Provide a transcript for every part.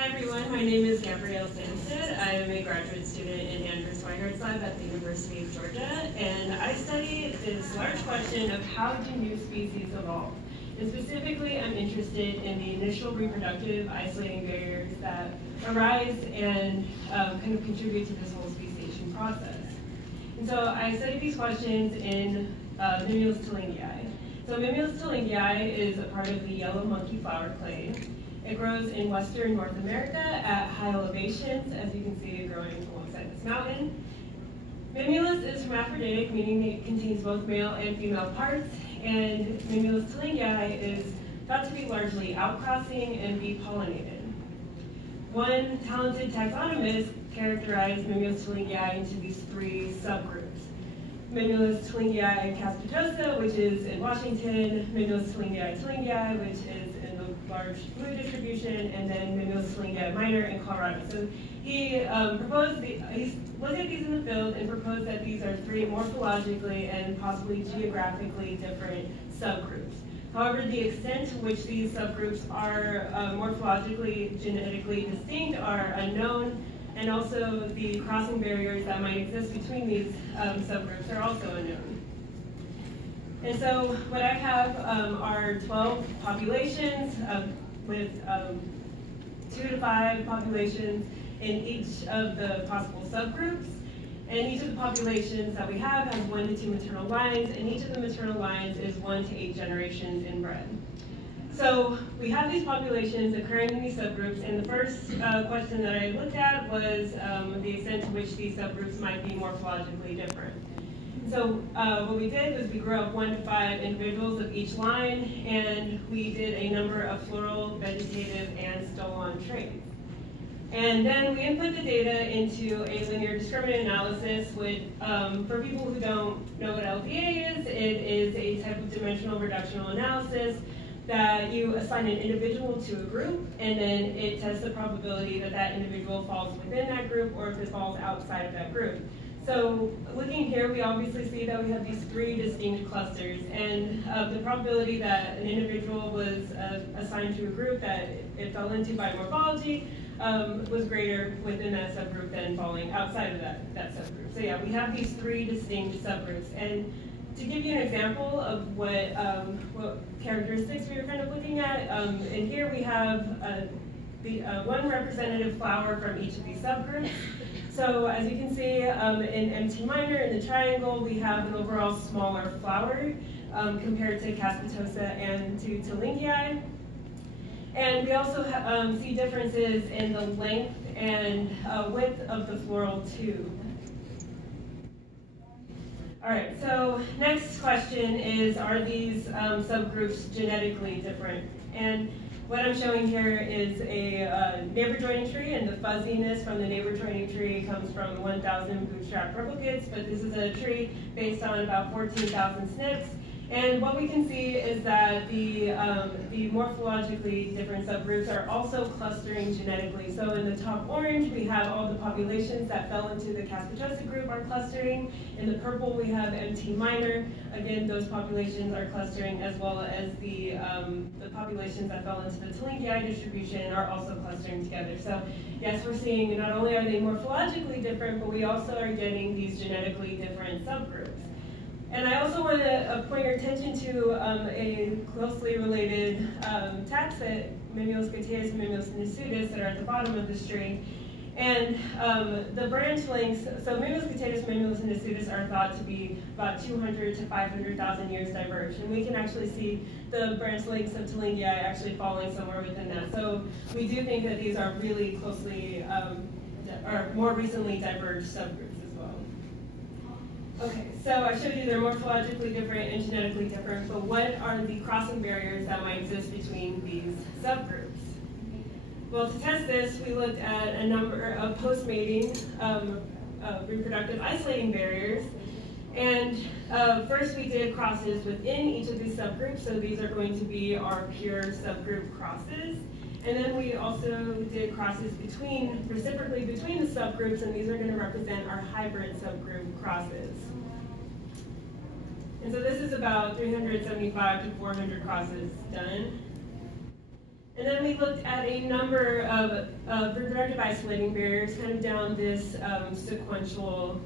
Hi everyone, my name is Gabrielle Sandstedt. I am a graduate student in Andrew Swinehurst's lab at the University of Georgia, and I study this large question of how do new species evolve. And specifically, I'm interested in the initial reproductive isolating barriers that arise and kind of contribute to this whole speciation process. And so I study these questions in Mimulus tillinghii. So Mimulus tillinghii is a part of the yellow monkey flower clade. It grows in western North America at high elevations, as you can see it growing alongside this mountain. Mimulus is hermaphroditic, meaning it contains both male and female parts, and Mimulus tillinghii is thought to be largely outcrossing and be pollinated. One talented taxonomist characterized Mimulus tillinghii into these three subgroups. Mimulus tillinghii caspitosa, which is in Washington, Mimulus tillinghii, which is in the large blue distribution, and then Mimulus tillinghii minor in Colorado. So he he looked at these in the field and proposed that these are three morphologically and possibly geographically different subgroups. However, the extent to which these subgroups are morphologically, genetically distinct are unknown, and also the crossing barriers that might exist between these subgroups are also unknown. And so what I have are 12 populations with 2 to 5 populations in each of the possible subgroups. And each of the populations that we have has 1 to 2 maternal lines, and each of the maternal lines is 1 to 8 generations inbred. So we have these populations occurring in these subgroups, and the first question that I looked at was the extent to which these subgroups might be morphologically different. So what we did was we grew up 1 to 5 individuals of each line, and we did a number of floral, vegetative, and stolon traits. And then we input the data into a linear discriminant analysis with, for people who don't know what LDA is, it is a type of dimensional reductional analysis that you assign an individual to a group, and then it tests the probability that that individual falls within that group or if it falls outside of that group. So looking here, we obviously see that we have these 3 distinct clusters, and the probability that an individual was assigned to a group that it fell into by morphology was greater within that subgroup than falling outside of that subgroup. So yeah, we have these 3 distinct subgroups. And to give you an example of what characteristics we were kind of looking at, in here we have one representative flower from each of these subgroups. So as you can see, in MT minor, in the triangle, we have an overall smaller flower compared to caspitosa and to tillinghii. And we also see differences in the length and width of the floral tube. All right, so next question is, are these subgroups genetically different? And what I'm showing here is a neighbor joining tree, and the fuzziness from the neighbor joining tree comes from 1,000 bootstrap replicates, but this is a tree based on about 14,000 SNPs. And what we can see is that the morphologically different subgroups are also clustering genetically. So in the top orange, we have all the populations that fell into the caspitosa group are clustering. In the purple, we have MT minor. Again, those populations are clustering, as well as the populations that fell into the tillinghii distribution are also clustering together. So yes, we're seeing not only are they morphologically different, but we also are getting these genetically different subgroups. And I also want to point your attention to a closely related taxa, Mimulus guttaeus and Mimulus nisutus, that are at the bottom of this tree. And the branch lengths, so Mimulus guttaeus and Mimulus nisutus are thought to be about 200 to 500,000 years diverged. And we can actually see the branch lengths of tillinghii actually falling somewhere within that. So we do think that these are really closely, or more recently diverged subgroups. Okay, so I showed you they're morphologically different and genetically different, but what are the crossing barriers that might exist between these subgroups? Well, to test this, we looked at a number of post-mating reproductive isolating barriers. And first we did crosses within each of these subgroups, so these are going to be our pure subgroup crosses. And then we also did crosses reciprocally between the subgroups, and these are going to represent our hybrid subgroup crosses. And so this is about 375 to 400 crosses done. And then we looked at a number of reproductive isolating barriers, kind of down this sequential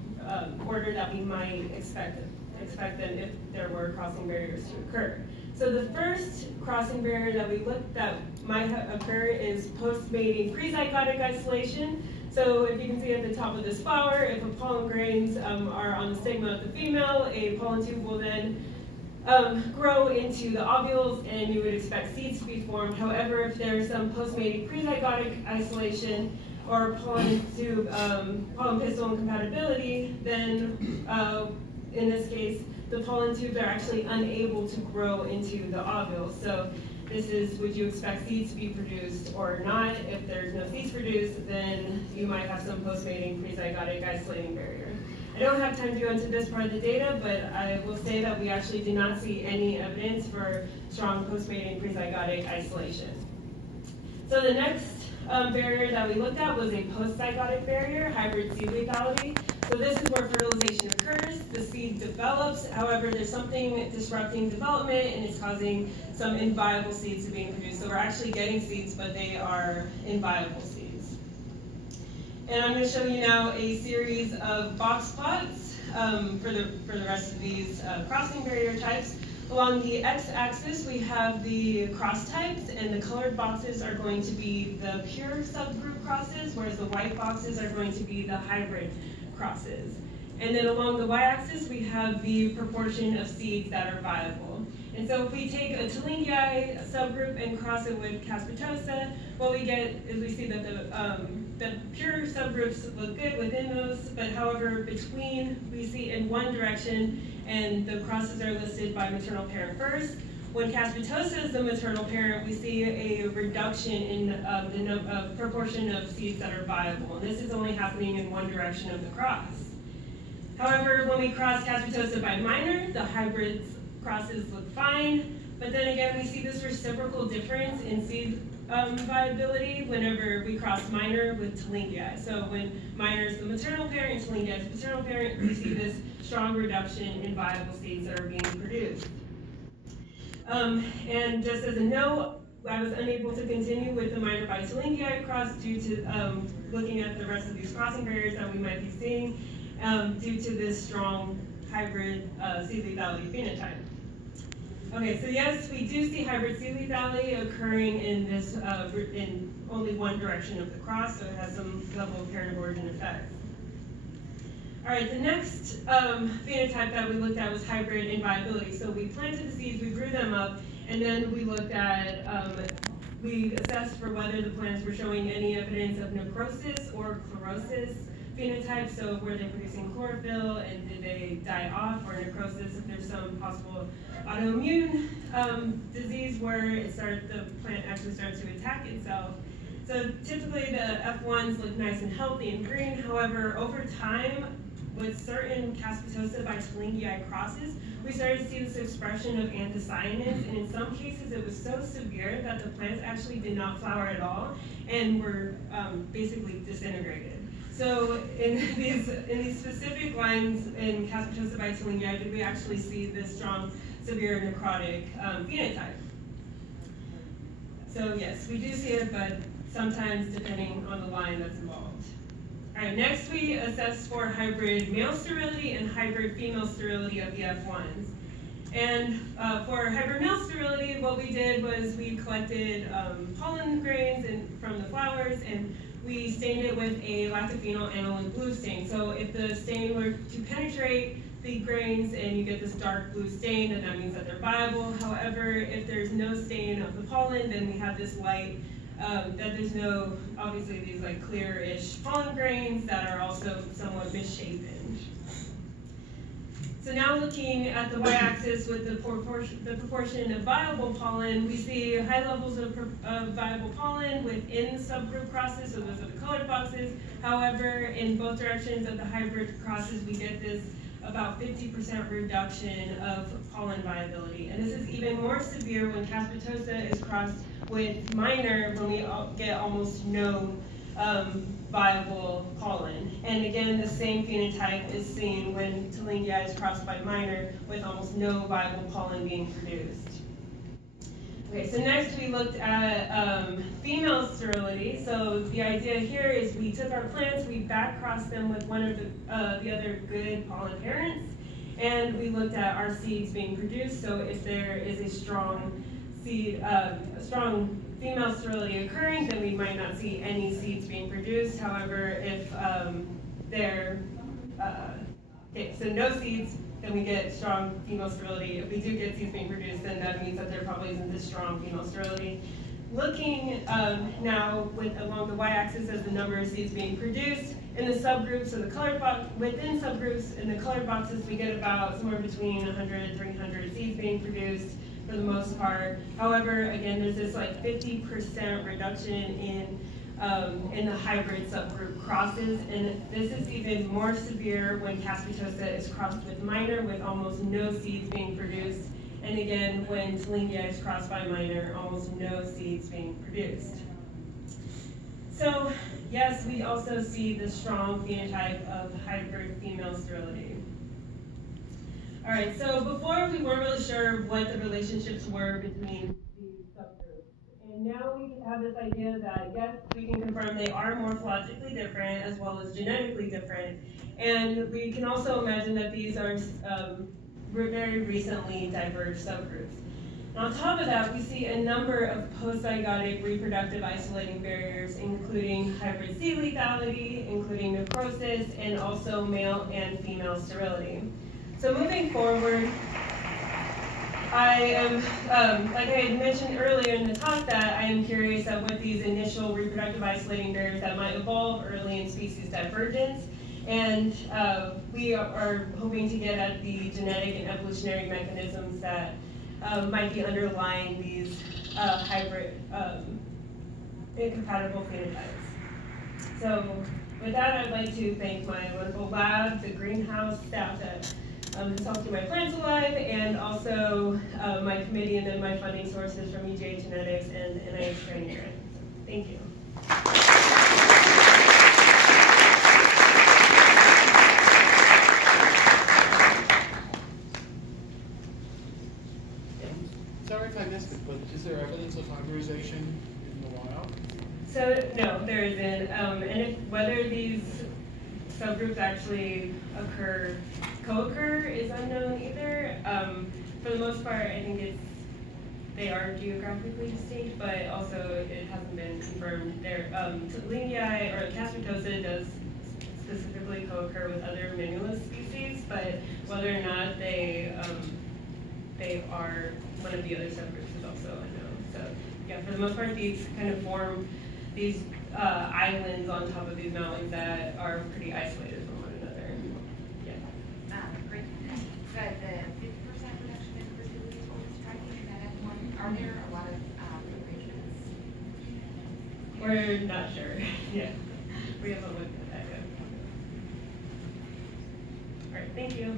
order that we might expect them if there were crossing barriers to occur. So the first crossing barrier that might occur is post-mating prezygotic isolation. So if you can see at the top of this flower, if the pollen grains are on the stigma of the female, a pollen tube will then grow into the ovules, and you would expect seeds to be formed. However, if there's some post-mating prezygotic isolation or pollen tube, pollen pistil incompatibility, then in this case, the pollen tubes are actually unable to grow into the ovules. So this is, would you expect seeds to be produced or not? If there's no seeds produced, then you might have some post-mating prezygotic isolating barrier. I don't have time to go into this part of the data, but I will say that we actually did not see any evidence for strong post-mating prezygotic isolation. So the next barrier that we looked at was a post-zygotic barrier, hybrid seed lethality. So this is where fertilization occurs, the seed develops, however there's something disrupting development and it's causing some inviable seeds to be produced. So we're actually getting seeds, but they are inviable seeds. And I'm going to show you now a series of box plots for the rest of these crossing barrier types. Along the x-axis, we have the cross types, and the colored boxes are going to be the pure subgroup crosses, whereas the white boxes are going to be the hybrid crosses. And then along the y-axis, we have the proportion of seeds that are viable. And so if we take a Tillinghii subgroup and cross it with Caspitosa, what we get is we see that the pure subgroups look good within those, but however, between, we see in one direction, and the crosses are listed by maternal parent first. When Caspitosa is the maternal parent, we see a reduction in the proportion of seeds that are viable. And this is only happening in one direction of the cross. However, when we cross Caspitosa by minor, the hybrid crosses look fine. But then again, we see this reciprocal difference in seed viability whenever we cross minor with Tillinghii. So when minor is the maternal parent and Tillinghii is the paternal parent, we see this strong reduction in viable seeds that are being produced. And just as a note, I was unable to continue with the minor by Tillinghii cross due to looking at the rest of these crossing barriers that we might be seeing due to this strong hybrid seed lethality phenotype. Okay, so yes, we do see hybrid seed lethality occurring in this in only one direction of the cross, so it has some level of parent of origin effect. All right, the next phenotype that we looked at was hybrid inviability. So we planted the seeds, we grew them up, and then we looked at, we assessed for whether the plants were showing any evidence of necrosis or chlorosis phenotype. So were they producing chlorophyll, and did they die off, or necrosis if there's some possible autoimmune disease where the plant actually starts to attack itself. So typically the F1s look nice and healthy and green. However, over time, with certain Caspitosa by Tillinghii crosses, we started to see this expression of anthocyanins, and in some cases it was so severe that the plants actually did not flower at all and were basically disintegrated. So in these specific lines in Caspitosa by Tillinghii, did we actually see this strong, severe necrotic phenotype? So yes, we do see it, but sometimes depending on the line that's involved. All right, next we assess for hybrid male sterility and hybrid female sterility of the F1s. And for hybrid male sterility, what we did was we collected pollen grains from the flowers, and we stained it with a lactophenol aniline blue stain. So if the stain were to penetrate the grains and you get this dark blue stain, then that means that they're viable. However, if there's no stain of the pollen, then we have this light, that there's no, obviously these like clear-ish pollen grains that are also somewhat misshapen. So now looking at the y-axis with the proportion of viable pollen, we see high levels of viable pollen within subgroup crosses, so those are the colored boxes. However, in both directions of the hybrid crosses, we get this about 50% reduction of pollen viability. And this is even more severe when Caspitosa is crossed with minor, when we get almost no viable pollen. And again, the same phenotype is seen when Tillinghii is crossed by minor with almost no viable pollen being produced. Okay, so next we looked at female sterility. So the idea here is we took our plants, we back-crossed them with one of the other good pollen parents, and we looked at our seeds being produced. So if there is a strong seed, a strong female sterility occurring, then we might not see any seeds being produced. However, if okay, so no seeds, then we get strong female sterility. If we do get seeds being produced, then that means that there probably isn't this strong female sterility. Looking now along the y-axis as the number of seeds being produced, in the subgroups, so the colored box, within subgroups, in the colored boxes, we get about somewhere between 100 and 300 seeds being produced for the most part. However, again, there's this like 50% reduction in the hybrid subgroup crosses, and this is even more severe when Caspitosa is crossed with minor, with almost no seeds being produced, and again, when Tillingia is crossed by minor, almost no seeds being produced. So, yes, we also see the strong phenotype of hybrid female sterility. All right, so before we weren't really sure what the relationships were between these subgroups. And now we have this idea that, yes, we can confirm they are morphologically different as well as genetically different. And we can also imagine that these are very recently diverged subgroups. And on top of that, we see a number of postzygotic reproductive isolating barriers, including hybrid seed lethality, including necrosis, and also male and female sterility. So moving forward, I am, like I had mentioned earlier in the talk, that I am curious at what these initial reproductive isolating barriers that might evolve early in species divergence. And we are hoping to get at the genetic and evolutionary mechanisms that might be underlying these hybrid incompatible phenotypes. So with that, I'd like to thank my wonderful lab, the greenhouse staff that has helped keep my plants alive, and also my committee, and then my funding sources from EJ Genetics and NIH Training Grant. So, thank you. Sorry if I missed it, but is there evidence of hybridization in the wild? So no, there isn't. And whether these subgroups actually co-occur is unknown either. For the most part, I think they are geographically distinct, but also it hasn't been confirmed. Tillingia or Caspitosa does specifically co-occur with other Mimulus species, but whether or not they are one of the other subgroups is also unknown. So yeah, for the most part, these kind of form these islands on top of these mountains that are pretty isolated from one another. Yeah. Great. So the 50% reduction in fertility is always striking in that endpoint. Are there a lot of arrangements? We're not sure. Yeah. We haven't looked at that yet. All right, thank you.